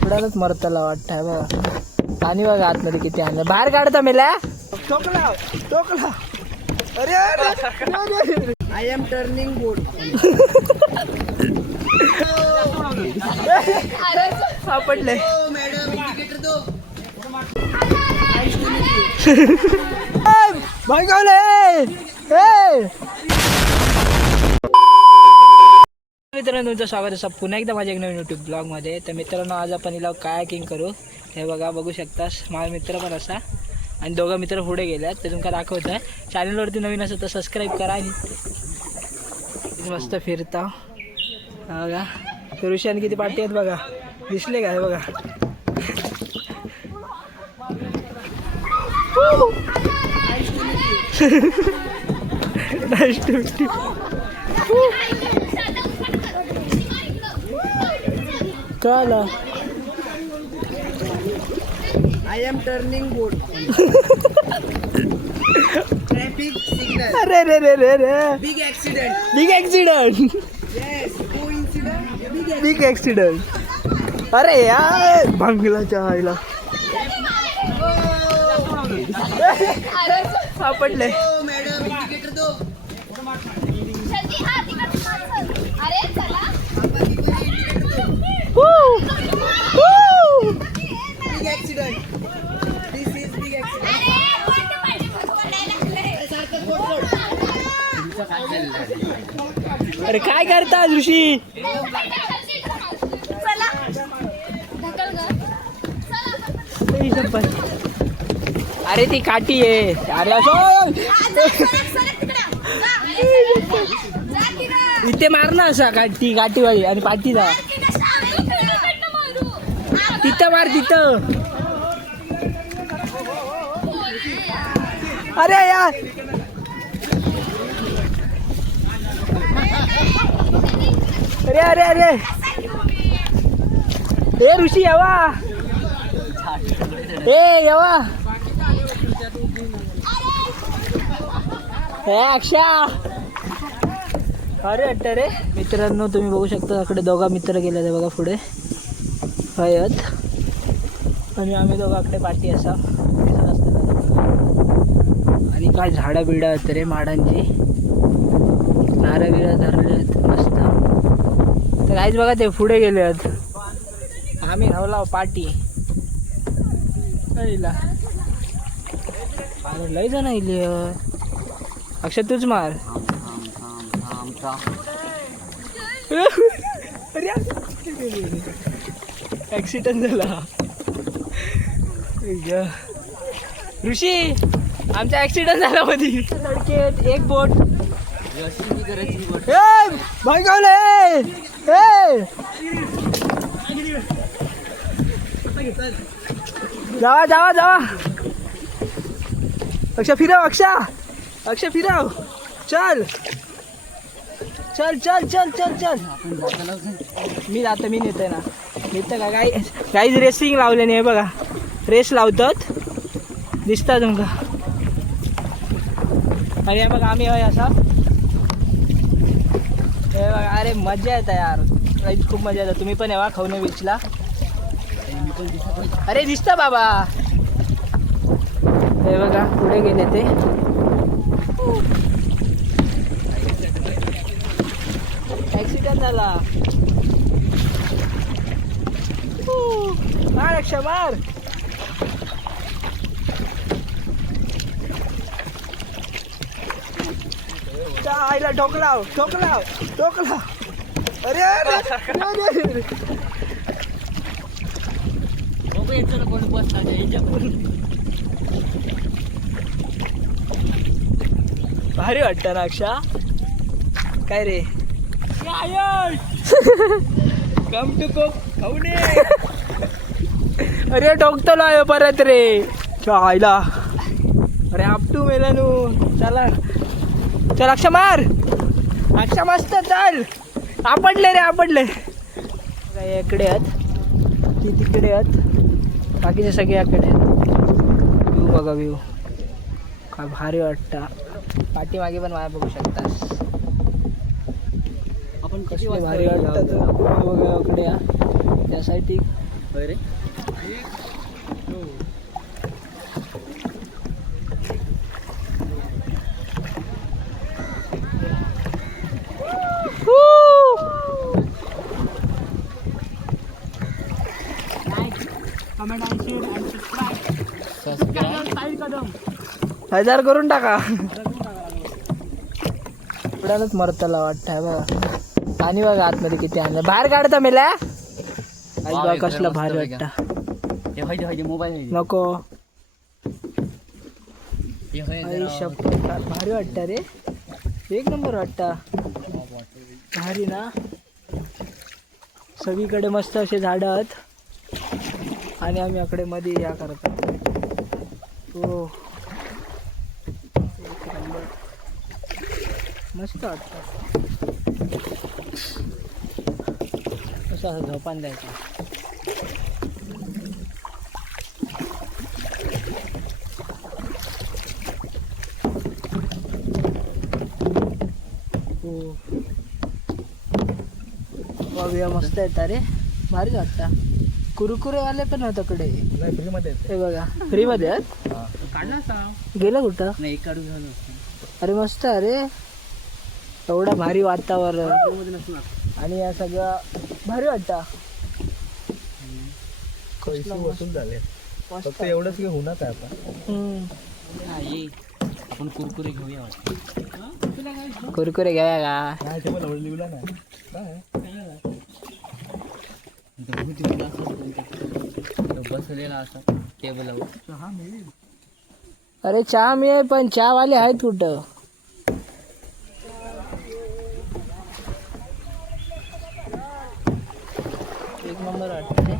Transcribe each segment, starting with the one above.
पुढालाच मरताला वाटतंय बघा. पाणी बघा आतमध्ये किती आणलं. बाहेर काढता मेला टोकला टोकला. अरे आय एम टर्निंग बोर्ड. सापडले मित्रांनो, तुमचं स्वागत आहे पुन्हा एकदा माझ्या एक नवीन यूट्यूब ब्लॉगमध्ये. तर मित्रांनो, आज आपण हिला कायाकिंग करू. हे बघा, बघू शकता माझा मित्र पण असा आणि दोघं मित्र पुढे गेल्यात. ते तुमका दाखवत आहे. चॅनलवरती नवीन असं तर सबस्क्राईब करा. आणि मस्त फिरता बघा. ऋषाने किती पार्टी आहेत बघा, दिसले का? हे बघा. Nice to meet you. कळलं. I am turning board. Traffic signal. अरे रे रे रे रे. Big accident. Big accident. Yes, coincident. Big accident. अरे यार, भांगलाच्या आईला सापडले. मॅडम इंडिकेटर दो. अरे चला. Big accident. This is big accident. अरे काय करता ऋषी? अरे ती काठी आहे. अरे इथे मार ना असा काठी, काठीवाली आणि पाठीचा तिथं मार, तिथं. अरे यार, अरे अरे अरे. ए ऋषी यावा. ए यावा. हे अक्षा. अरे अट्टा रे. मित्रांनो, तुम्ही बघू शकता इकडे दोघा मित्र गेले ते बघा पुढे हयत. आणि आम्ही दोघाकडे पाठी असा आणि काय झाडा बिडा आहेत रे माडांची. नारळ बिडा धरले आहेत मस्त. तर काहीच बघा ते पुढे गेले आहेत. आम्ही धावला पाठी. लय जण येईल. अक्षय तूच मार. ऍक्सिडेंट झाला ऋषी. आमचा ऍक्सिडेंट झाला मध्ये. लडके एक बोट भांगवले. जावा जावा जावा. अक्षा फिरव. अक्षा अक्षा फिरव. चल चल चल चल चल चल. मी जातो, मी नेतोय ना. नेतं का? काही रेसिंग लावल्याने आहे बघा. रेस लावतात, दिसतात तुमका. आणि हे बघा, आम्ही होय असा. हे बघा. अरे मजा येतं यार, खूप मजा येतं. तुम्ही पण येवा खवणे बीचला. अरे दिसतं बाबा. हे बघा पुढे गेले ते. ऍक्सिडेंट झाला. मार अक्षा मार. आईला ठोकलाव ठोकलाव ठोकलाव. अरे अरे भारी वाटतं ना अक्षा. काय रे? कम टू कोक खाऊने. अरे ठोकतो आहे परत रे. आईला. अरे आपटू मेलानू. चला चल अक्षा मार. अक्षा मस्त. चल. आपडले रे आपडले. इकडे आहेत, ती तिकडे आहेत, बाकीचे सगळे याकडे आहेत. व्ह्यू बघा, व्ह्यू काय भारी वाटतं. पाठीमागे पण मला बघू शकतास. आपण किती कसले वाजता भारी वाटतात हे बघा इकडे या त्यासाठी होय रे हजार करून टाका एवढ्यालाच मरताला वाटतंय बघा आणि बघा आतमध्ये किती आणलं बाहेर काढता मेला आई बघा कसला भारी वाटतं मोबाईल नको आई शपथ भारी वाटतं रे एक नंबर वाटतं भारी ना सगळीकडे मस्त असे झाडं आहेत आणि आम्ही अकडे मध्ये या करतो हो एक नंबर मस्त वाटतं असं झोपान द्यायचं हो बघूया मस्त येतात रे भारीच वाटतं कुरकुरेवाले पण आहेत तकडे हे बघा फ्रीमध्ये आहेत काढला गेलं कुठं नाही काढून झालं अरे मस्त अरे एवढा भारी वातावरण आणि या सगळं भारी वाटतं बसून झाले फक्त एवढंच की होणार काय आपण आपण कुरकुरे घेऊया वाटतं कुरकुरे घ्या का काय ते मला लिहिला नाही काय बसलेला असा टेबलवर हा मिळेल अरे चहा मिळेल पण चहावाले आहेत कुठं एक नंबर वाटतं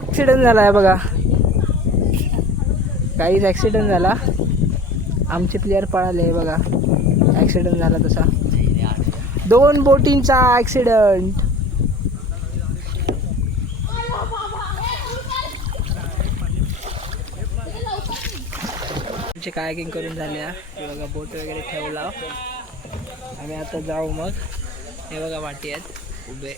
ॲक्सिडेंट झाला आहे बघा काहीच ॲक्सिडेंट झाला आमचे प्लेयर पळाले हे बघा ॲक्सिडेंट झाला तसा 2 बोटींचा ॲक्सिडेंट आमचे कायकिंग करून झाले हे बघा बोट वगैरे ठेवला आम्ही आता जाऊ मग हे बघा वाटी आहेत उभे